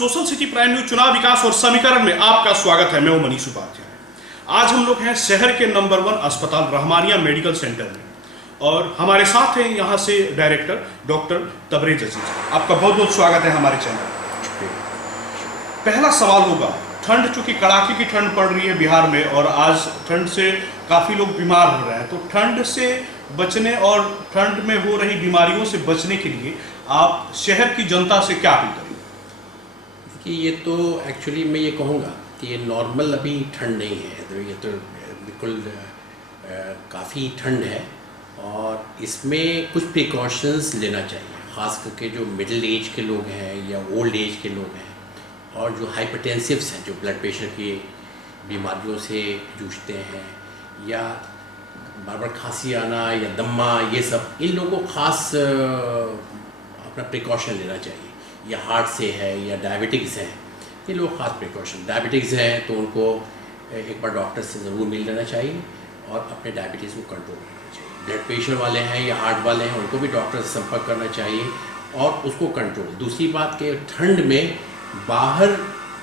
Social city prime news चुनाव विकास और समीकरण में आपका स्वागत है। मैं हूं मनीष उपाध्याय। आज हम लोग हैं शहर के नंबर 1 अस्पताल रहमानिया मेडिकल सेंटर में और हमारे साथ हैं यहां से डायरेक्टर डॉक्टर तबरेज अजीज। आपका बहुत बहुत स्वागत है हमारे चैनल। पहला सवाल होगा, ठंड चूंकि कड़ाके की ठंड पड़ रही है बिहार में और आज ठंड से काफ़ी लोग बीमार हो रहे हैं, तो ठंड से बचने और ठंड में हो रही बीमारियों से बचने के लिए आप शहर की जनता से क्या अपील करेंगे? कि ये तो एक्चुअली मैं ये कहूँगा कि ये नॉर्मल अभी ठंड नहीं है, तो ये तो बिल्कुल काफ़ी ठंड है और इसमें कुछ प्रिकॉशंस लेना चाहिए, ख़ास करके जो मिडिल एज के लोग हैं या ओल्ड एज के लोग हैं और जो हाइपरटेंसिव्स हैं, जो ब्लड प्रेशर की बीमारियों से जूझते हैं या बार बार खांसी आना या दम्मा, ये सब इन लोगों को ख़ास अपना प्रिकॉशन लेना चाहिए। या हार्ट से है या डायबिटिक्स हैं, ये लोग ख़ास प्रिकॉशन। डायबिटिक्स हैं तो उनको एक बार डॉक्टर से ज़रूर मिल लेना चाहिए और अपने डायबिटीज़ को कंट्रोल करना चाहिए। ब्लड प्रेशर वाले हैं या हार्ट वाले हैं, उनको भी डॉक्टर से संपर्क करना चाहिए और उसको कंट्रोल। दूसरी बात कि ठंड में बाहर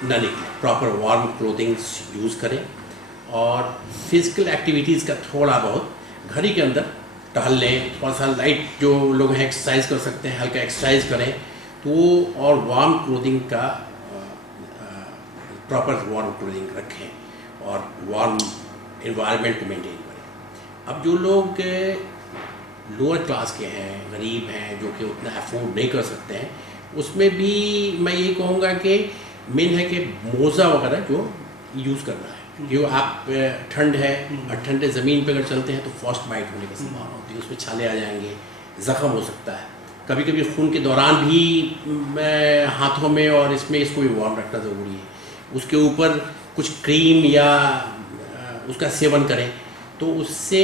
ना निकलें, प्रॉपर वार्म क्लोथिंग्स यूज़ करें और फिज़िकल एक्टिविटीज़ का थोड़ा बहुत घर ही के अंदर टहल लें। थोड़ा सा लाइट, जो लोग हैं एक्सरसाइज कर सकते हैं, हल्का एक्सरसाइज करें तो, और वार्म क्लोथिंग का प्रॉपर वार्म क्लोथिंग रखें और वार्म एनवायरनमेंट को मेंटेन करें। अब जो लोग लोअर क्लास के हैं, गरीब हैं, जो कि उतना अफोर्ड नहीं कर सकते हैं, उसमें भी मैं ये कहूँगा कि मेन है कि मोज़ा वगैरह जो यूज़ करना है। जो आप ठंड है और ठंडे ज़मीन पे अगर चलते हैं तो फ्रॉस्ट बाइट होने की संभावना होती है, उसमें छाले आ जाएंगे, ज़ख़म हो सकता है। कभी कभी खून के दौरान भी हाथों में और इसमें इसको भी वार्म रखना ज़रूरी है। उसके ऊपर कुछ क्रीम या उसका सेवन करें तो उससे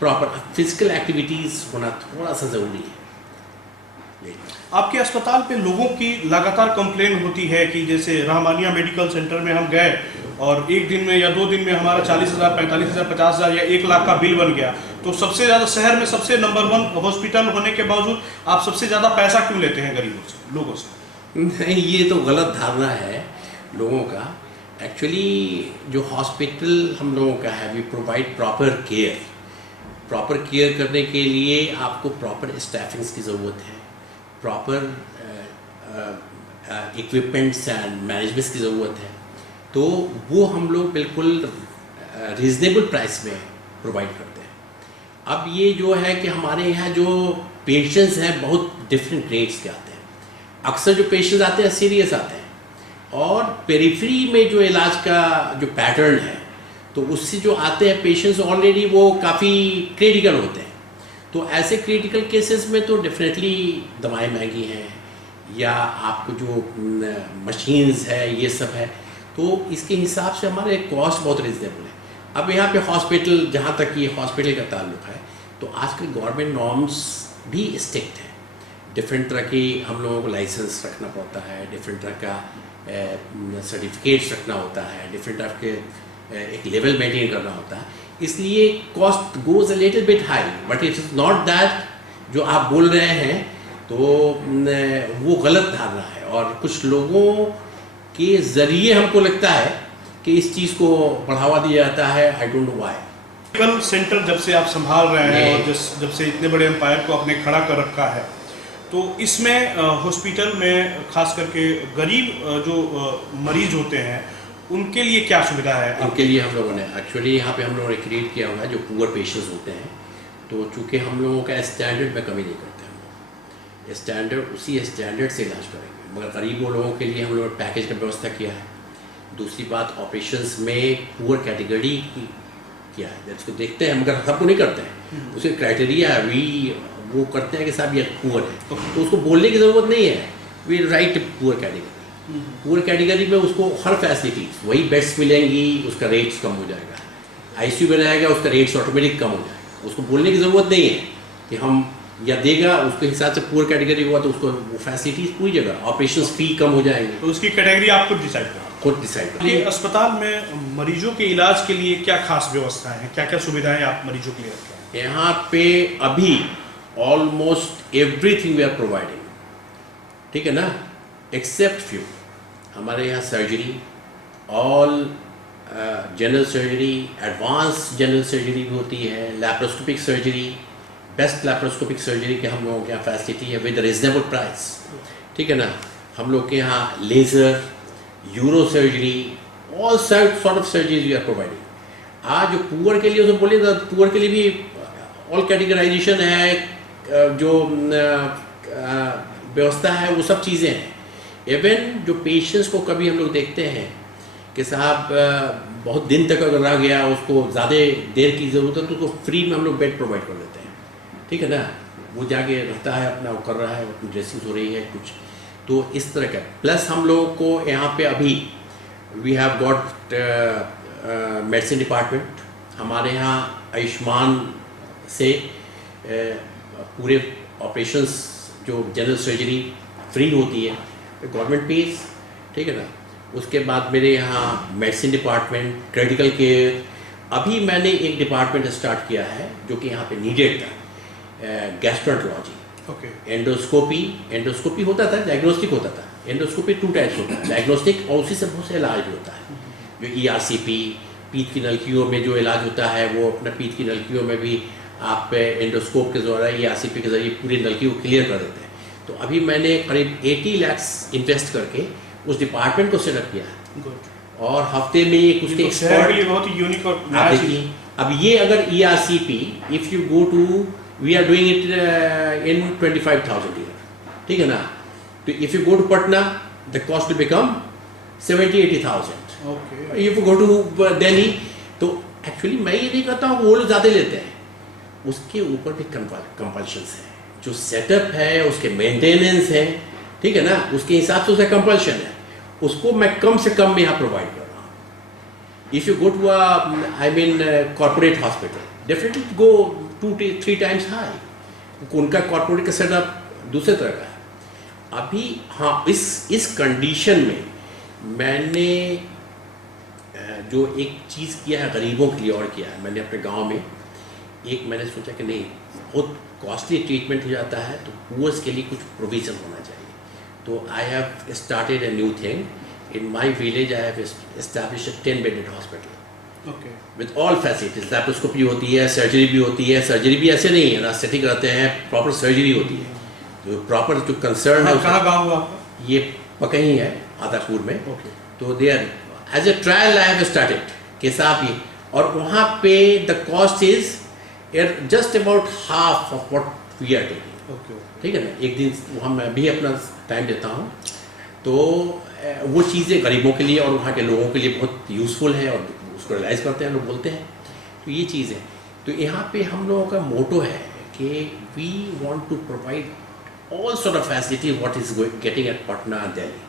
प्रॉपर फिजिकल एक्टिविटीज़ होना थोड़ा सा ज़रूरी है। आपके अस्पताल पे लोगों की लगातार कंप्लेन होती है कि जैसे रहमानिया मेडिकल सेंटर में हम गए और एक दिन में या 2 दिन में हमारा 40,000, 45,000, 50,000 या 1 लाख का बिल बन गया, तो सबसे ज़्यादा शहर में सबसे नंबर 1 हॉस्पिटल होने के बावजूद आप सबसे ज़्यादा पैसा क्यों लेते हैं गरीबों से, लोगों से? नहीं, ये तो गलत धारणा है लोगों का। एक्चुअली जो हॉस्पिटल हम लोगों का है, we provide proper care. Proper care करने के लिए आपको प्रॉपर स्टाफिंग्स की ज़रूरत है, प्रॉपर इक्विपमेंट्स एंड मैनेजमेंट्स की ज़रूरत है। तो वो हम लोग बिल्कुल रीज़नेबल प्राइस में प्रोवाइड करते हैं। अब ये जो है कि हमारे यहाँ जो पेशेंट्स हैं बहुत डिफरेंट रेट्स के आते हैं। अक्सर जो पेशेंट्स आते हैं सीरियस आते हैं और पेरिफेरी में जो इलाज का जो पैटर्न है तो उससे जो आते हैं पेशेंट्स ऑलरेडी वो काफ़ी क्रिटिकल होते हैं। तो ऐसे क्रिटिकल केसेस में तो डेफिनेटली दवाएं महंगी हैं या आपको जो मशीन्स है ये सब है, तो इसके हिसाब से हमारे कॉस्ट बहुत रिजनेबल है। अब यहाँ पे हॉस्पिटल, जहाँ तक ये हॉस्पिटल का ताल्लुक है, तो आजकल गवर्नमेंट नॉर्म्स भी स्ट्रिक्ट है। डिफरेंट तरह की हम लोगों को लाइसेंस रखना पड़ता है, डिफरेंट तरह का सर्टिफिकेट्स रखना होता है, डिफरेंट तरह के एक लेवल मेंटेन करना होता है। इसलिए cost goes a little bit high, but it is not that जो आप बोल रहे हैं तो वो गलत धारणा है और कुछ लोगों के ज़रिए हमको लगता है कि इस चीज़ को बढ़ावा दिया जाता है। I don't know why. Medical centre जब से आप संभाल रहे हैं और जब से इतने बड़े एम्पायर को आपने खड़ा कर रखा है, तो इसमें हॉस्पिटल में खास करके गरीब जो मरीज होते हैं उनके लिए क्या सुविधा है? उनके लिए हम लोगों ने एक्चुअली यहाँ पे हम लोगों ने क्रिएट किया हुआ है जो पुअर पेशेंट्स होते हैं। तो चूँकि हम लोगों का स्टैंडर्ड में कमी नहीं करते, हम लोग स्टैंडर्ड उसी स्टैंडर्ड से इलाज करेंगे, मगर गरीबों लोगों के लिए हम लोगों ने पैकेज का व्यवस्था किया है। दूसरी बात, ऑपरेशंस में पुअर कैटेगरी की किया है, जिसको देखते हैं मगर सबको नहीं करते हैं, उसके क्राइटेरिया वो करते हैं कि साहब ये पुअर है, तो उसको बोलने की ज़रूरत नहीं है, we write poor category. Poor category में उसको हर फैसिलिटीज़, वही बेड्स मिलेंगी, उसका रेट्स कम हो जाएगा, आईसीयू में रहेगा, उसका रेट्स ऑटोमेटिक कम हो जाएगा। उसको बोलने की ज़रूरत नहीं है कि हम या देगा, उसके हिसाब से पुअर कैटेगरी हुआ तो उसको वो फैसिलिटीज़ पूरी जगह, ऑपरेशन फी कम हो जाएंगे। तो उसकी कैटेगरी आप खुद डिसाइड करें। ये अस्पताल में मरीजों के इलाज के लिए क्या खास व्यवस्थाएं हैं, क्या क्या सुविधाएं आप मरीजों के लिए रखते हैं? यहाँ पे अभी almost everything we are providing, ठीक है ना, एक्सेप्ट फ्यू। हमारे यहाँ surgery, all general surgery, advance general surgery भी होती है, laparoscopic surgery, best laparoscopic surgery के हम लोगों के यहाँ फैसिलिटी है विद रिजनेबल प्राइस, ठीक है ना। हम लोग के यहाँ laser, uro surgery, all sort of surgeries we are providing. आज जो पुअर के लिए तो बोले तो पुअर के लिए भी ऑल कैटेगराइजेशन है, जो व्यवस्था है वो सब चीज़ें हैं। इवन जो पेशेंट्स को कभी हम लोग देखते हैं कि साहब बहुत दिन तक अगर रह गया, उसको ज़्यादा देर की ज़रूरत है, तो उसको फ्री में हम लोग बेड प्रोवाइड कर देते हैं, ठीक है ना। वो जाके रहता है, अपना वो कर रहा है, अपनी ड्रेसिंग हो रही है कुछ, तो इस तरह का। प्लस हम लोगों को यहाँ पे अभी we have got medicine department. हमारे यहाँ आयुष्मान से पूरे ऑपरेशंस जो जनरल सर्जरी फ्री होती है, गवर्नमेंट पेज, ठीक है ना। उसके बाद मेरे यहाँ मेडिसिन डिपार्टमेंट, क्रिटिकल केयर, अभी मैंने एक डिपार्टमेंट स्टार्ट किया है जो कि यहाँ पे नीडेड था, गैस्ट्रोएंटरोलॉजी। ओके। एंडोस्कोपी होता था, डायग्नोस्टिक होता था। एंडोस्कोपी 2 टाइप्स होता है, डायग्नोस्टिक, और उसी से बहुत से इलाज भी होता है। जो ERCP, पीत की नलकियों में जो इलाज होता है, वो अपना पीत की नलकियों में भी आप एंडोस्कोप के द्वारा ERCP के जरिए पूरी नलकी को क्लियर कर देते हैं। तो अभी मैंने करीब 80 लाख इन्वेस्ट करके उस डिपार्टमेंट को सेटअप किया है। गुड। और हफ्ते में एक उसके शहर के लिए बहुत ही यूनिक और आप देखिए, अब ये अगर ERCP, if you go to, we are doing it in 25,000 year, ठीक है ना। तो if you go to Patna, the cost will become 70-80,000। Okay. If you go to Delhi, तो एक्चुअली मैं ये नहीं कहता हूँ वो लोग ज़्यादा लेते हैं, उसके ऊपर भी कंपल्शंस है। जो सेटअप है, उसके मेंटेनेंस है, ठीक है ना, उसके हिसाब से उसका कंपल्शन है, उसको मैं कम से कम में यहाँ प्रोवाइड कर रहा हूँ। If you go to I mean corporate hospital, definitely go 2-3 times high, उनका कॉर्पोरेट का सेटअप दूसरे तरह का है। अभी हाँ, इस कंडीशन में मैंने जो एक चीज़ किया है गरीबों के लिए और किया है, मैंने अपने गांव में एक मैंने सोचा कि नहीं, बहुत कॉस्टली ट्रीटमेंट हो जाता है, तो पुअर्स के लिए कुछ प्रोविज़न होना चाहिए। तो आई have started a new thing in my village. I have establish 10-bedded hospital okay. With all facilities. Laparoscopy होती है, सर्जरी भी होती है। सर्जरी भी ऐसे नहीं है ना एस्थेटिक रहते हैं, प्रॉपर सर्जरी होती है। जो प्रॉपर जो कंसर्न है, कहाँ गाँव हुआ आपका? ये पकही है, आदापुर में। ओके। तो they are as a trial I have started के साथ ये, और वहाँ पे the cost is just about half of what we are doing, okay. ठीक है ना। एक दिन वहाँ मैं भी अपना टाइम देता हूँ, तो वो चीज़ें गरीबों के लिए और वहाँ के लोगों के लिए बहुत यूज़फुल है, और उसको रियलाइज़ करते हैं, लोग बोलते हैं। तो ये चीज़ है। तो यहाँ पे हम लोगों का मोटो है कि we want to provide all sort of facility what is getting at Patna, Delhi.